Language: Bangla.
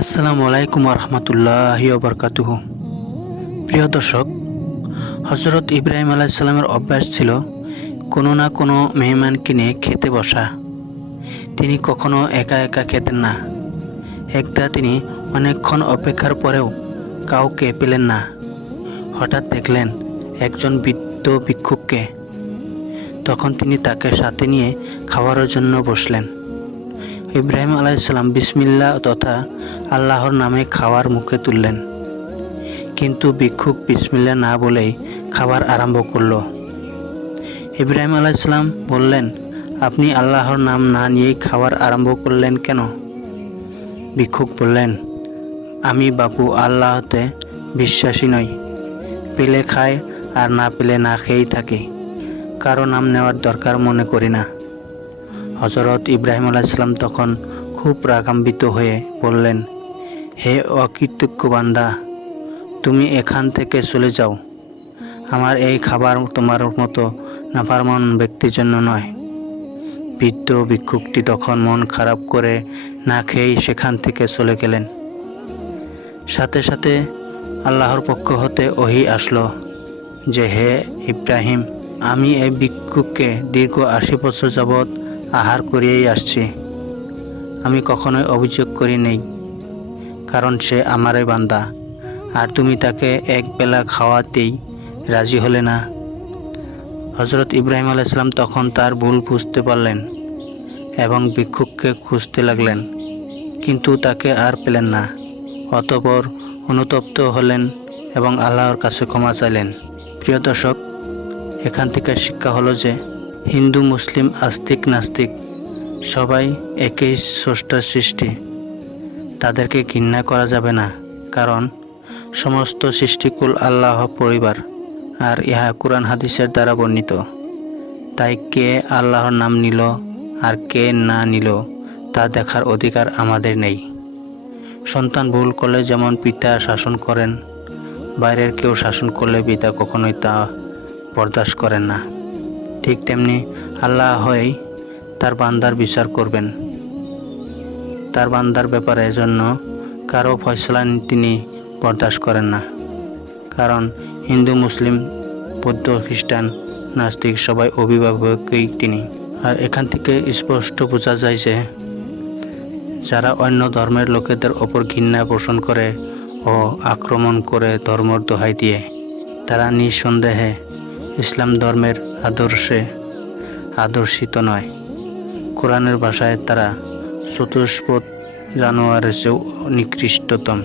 আসসালামু আলাইকুম রহমতুল্লাহি ওবরকাতুহু। প্রিয় দর্শক, হজরত ইব্রাহিম আলাইসাল্লামের অভ্যাস ছিল কোনো না কোনো মেহমানকে নিয়ে খেতে বসা। তিনি কখনো একা একা খেতেন না। একদা তিনি অনেকক্ষণ অপেক্ষার পরেও কাউকে পেলেন না। হঠাৎ দেখলেন একজন বৃদ্ধ ভিক্ষুককে। তখন তিনি তাকে সাথে নিয়ে খাওয়ার জন্য বসলেন। ইব্রাহিম আলাইসাল্লাম বিসমিল্লাহ তথা আল্লাহর নামে খাওয়ার মুখে তুললেন, কিন্তু ভিক্ষুক বিসমিল্লাহ না বলেই খাবার আরম্ভ করল। ইব্রাহিম আলাইসাল্লাম বললেন, আপনি আল্লাহর নাম না নিয়েই খাবার আরম্ভ করলেন কেন? ভিক্ষুক বললেন, আমি বাপু আল্লাহতে বিশ্বাসী নই। পেলে খাই আর না পেলে না খেয়েই থাকি। কারো নাম নেওয়ার দরকার মনে করি না। হজরত ইব্রাহিম আলাইসাল্লাম তখন খুব রাগান্বিত হয়ে বললেন, হে অকৃতজ্ঞ বান্দা, তুমি এখান থেকে চলে যাও। আমার এই খাবার তোমার মতো নাফরমান ব্যক্তির জন্য নয়। বৃদ্ধ ভিক্ষুকটি তখন মন খারাপ করে না খেয়েই সেখান থেকে চলে গেলেন। সাথে সাথে আল্লাহর পক্ষ হতে ওহী আসলো যে, হে ইব্রাহিম, আমি এই ভিক্ষুককে দীর্ঘ 80 বছর যাবৎ আহার করিয়েই আসছি। আমি কখনোই অভিযোগ করি নেই, কারণ সে আমারই বান্দা, আর তুমি তাকে এক বেলা খাওয়াতেই রাজি হলে না। হজরত ইব্রাহিম আলাইসাল্লাম তখন তার ভুল বুঝতে পারলেন এবং ভিক্ষুককে খুঁজতে লাগলেন, কিন্তু তাকে আর পেলেন না। অতঃপর অনুতপ্ত হলেন এবং আল্লাহর কাছে ক্ষমা চাইলেন। প্রিয় দর্শক, এখান থেকে শিক্ষা হলো যে হিন্দু, মুসলিম, আস্তিক, নাস্তিক সবাই একই স্রষ্টার সৃষ্টি। তাদেরকে ঘৃণা করা যাবে না, কারণ সমস্ত সৃষ্টিকুল আল্লাহ পরিবার, আর ইহা কুরআন হাদিসের দ্বারা বর্ণিত। তাই কে আল্লাহর নাম নিল আর কে না নিল তা দেখার অধিকার আমাদের নেই। সন্তান ভুল করলে যেমন পিতা শাসন করেন, বাইরের কেউ শাসন করলে পিতা কখনোই তা বরদাস্ত করেন না। ঠিক তেমনি আল্লাহ হয়েই তার বান্দার বিচার করবেন। তার বান্দার ব্যাপারে জন্য কারো ফয়সালা তিনি বরদাস্ত করেন না, কারণ হিন্দু, মুসলিম, বৌদ্ধ, খ্রিস্টান, নাস্তিক সবাই অভিভাবকই তিনি। আর এখান থেকে স্পষ্ট বোঝা যায় যে যারা অন্য ধর্মের লোকেদের ওপর ঘৃণা পোষণ করে ও আক্রমণ করে ধর্মর দোহাই দিয়ে, তারা নিঃসন্দেহে ইসলাম ধর্মের আদর্শে আদর্শিত নয়। কোরআনের ভাষায় তারা চতুষ্পদ জানোয়ারের চেয়েও নিকৃষ্টতম।